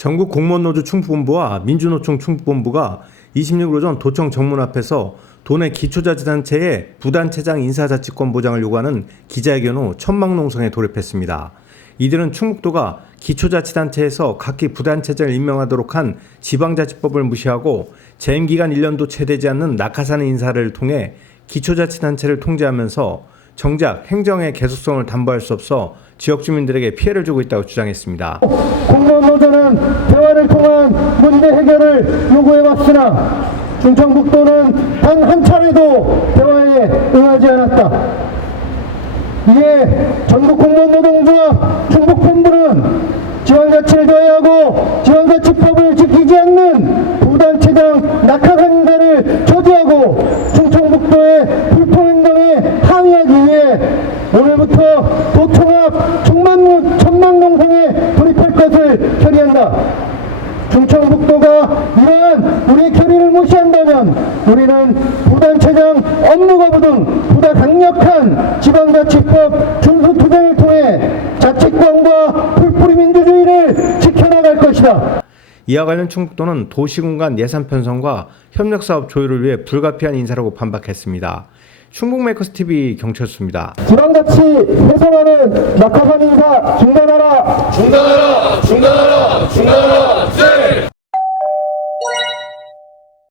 전국 공무원노조 충북본부와 민주노총 충북본부가 26일 오전 도청 정문 앞에서 도내 기초자치단체의 부단체장 인사자치권 보장을 요구하는 기자회견 후 천막농성에 돌입했습니다. 이들은 충북도가 기초자치단체에서 각기 부단체장을 임명하도록 한 지방자치법을 무시하고 재임기간 1년도 채되지 않는 낙하산 인사를 통해 기초자치단체를 통제하면서 정작 행정의 계속성을 담보할 수 없어 지역 주민들에게 피해를 주고 있다고 주장했습니다. 공무원 노조는 대화를 통한 문제 해결을 요구해왔으나 충청북도는 단 한 차례도 대화에 응하지 않았다. 이에 전국 공무원 노동조합 충북본부는 지방자치를 저해하고 지방자치법을 지키지 않는 부단체장 낙하산 인사를 저지하고 충청북도의 불법행동에 위해 오늘부터 도청합 천만, 천막농성에 돌입할 것을 결의한다. 충청북도가 이러한 우리의 결의를 무시한다면 우리는 부단체장 업무 거부 등 보다 강력한 지방자치법 준수 투쟁을 통해 자치권과 풀뿌리 민주주의를 지켜나갈 것 이와 관련 충북도는 도시군 간 예산 편성과 협력 사업 조율을 위해 불가피한 인사라고 반박했습니다. 충북 메이커스 TV 경철수입니다. 지방자치 훼손하는 낙하산 인사 중단하라. 중단하라! 중단하라! 중단하라! 네!